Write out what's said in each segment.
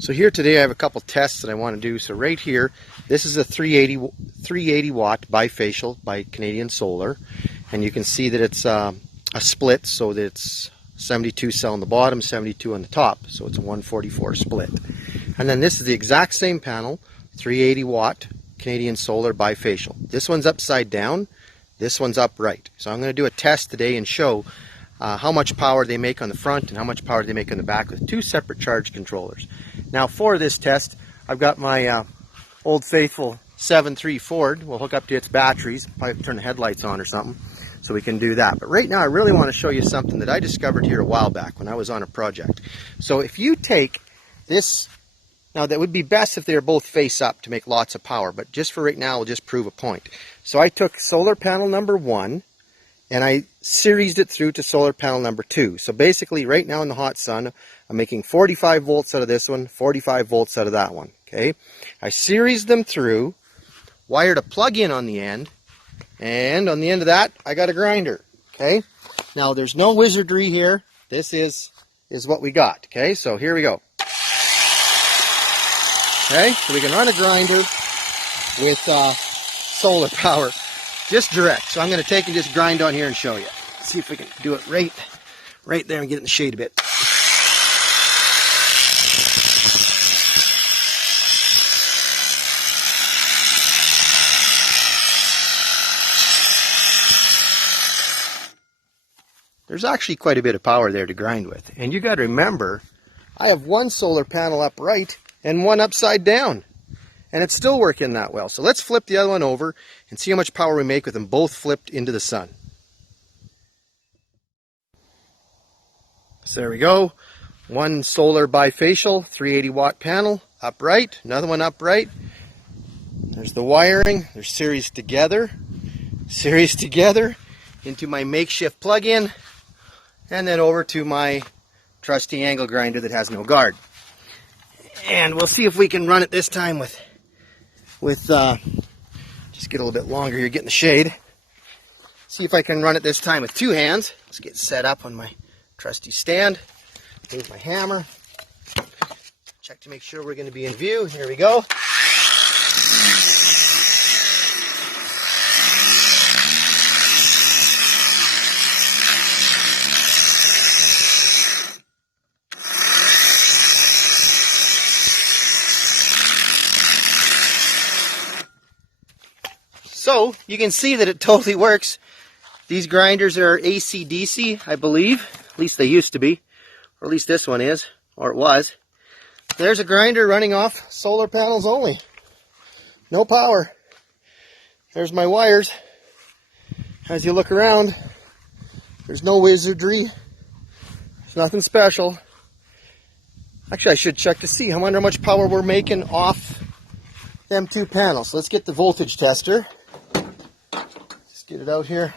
So here today I have a couple tests that I want to do. So right here, this is a 380 watt bifacial by Canadian Solar, and you can see that it's a split, so that it's 72 cell on the bottom, 72 on the top, so it's a 144 split. And then this is the exact same panel, 380 watt Canadian Solar bifacial. This one's upside down, this one's upright. So I'm going to do a test today and show how much power they make on the front and how much power they make on the back with two separate charge controllers. Now for this test, I've got my old faithful 7.3 Ford. We'll hook up to its batteries, probably turn the headlights on or something, so we can do that. But right now I really want to show you something that I discovered here a while back when I was on a project. So if you take this, now that would be best if they were both face up to make lots of power, but just for right now we'll just prove a point. So I took solar panel number 1 and I seriesed it through to solar panel number 2. So basically right now in the hot sun I'm making 45 volts out of this one, 45 volts out of that one. Okay, I seriesed them through, wired a plug-in on the end, and on the end of that I got a grinder. Okay, now there's no wizardry here. This is what we got. Okay, so here we go. Okay, so we can run a grinder with solar power, just direct. So I'm going to take and just grind on here and show you. See if we can do it right there and get it in the shade a bit. There's actually quite a bit of power there to grind with. And you got to remember, I have one solar panel upright and one upside down, and it's still working that well. So let's flip the other one over and see how much power we make with them both flipped into the sun. So there we go. One solar bifacial 380 watt panel upright, another one upright. There's the wiring. They're series together into my makeshift plug-in, and then over to my trusty angle grinder that has no guard. And we'll see if we can run it this time with just get a little bit longer here, get in the shade. See if I can run it this time with two hands. Let's get set up on my trusty stand. Move my hammer. Check to make sure we're going to be in view. Here we go. So you can see that it totally works. These grinders are AC/DC, I believe. At least they used to be. Or at least this one is. Or it was. There's a grinder running off solar panels only. No power. There's my wires. As you look around, there's no wizardry. There's nothing special. Actually, I should check to see. I wonder how much power we're making off them two panels. So let's get the voltage tester. Get it out here.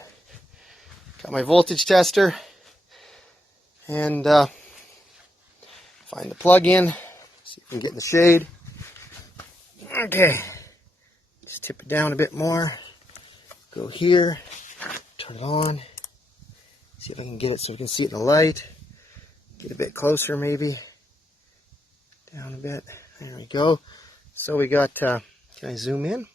Got my voltage tester, and find the plug-in. See if we can get in the shade. Okay, just tip it down a bit more. Go here, turn it on. See if I can get it so we can see it in the light. Get a bit closer, maybe. Down a bit. There we go. So we got. Can I zoom in?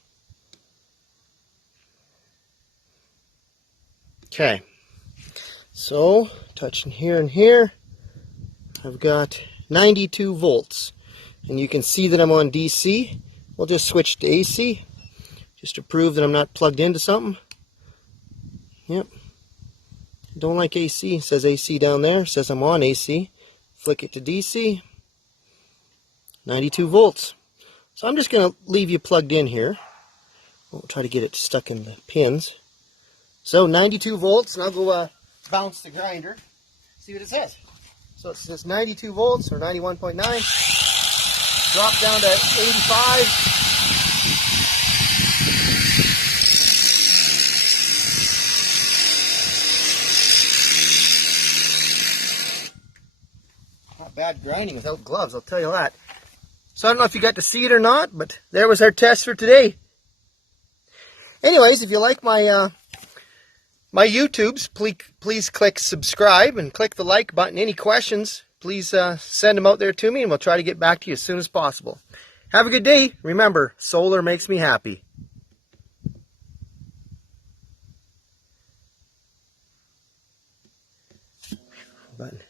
Okay, so touching here and here, I've got 92 volts, and you can see that I'm on DC. We'll just switch to AC, just to prove that I'm not plugged into something. Yep, don't like AC, it says AC down there, it says I'm on AC. Flick it to DC, 92 volts. So I'm just going to leave you plugged in here. We'll try to get it stuck in the pins. So 92 volts, and I'll go bounce the grinder, see what it says. So it says 92 volts, or 91.9. Drop down to 85. Not bad grinding without gloves, I'll tell you that. So I don't know if you got to see it or not, but there was our test for today. Anyways, if you like my YouTubes, please click subscribe and click the like button. Any questions, please send them out there to me, and we'll try to get back to you as soon as possible. Have a good day. Remember, solar makes me happy. Button.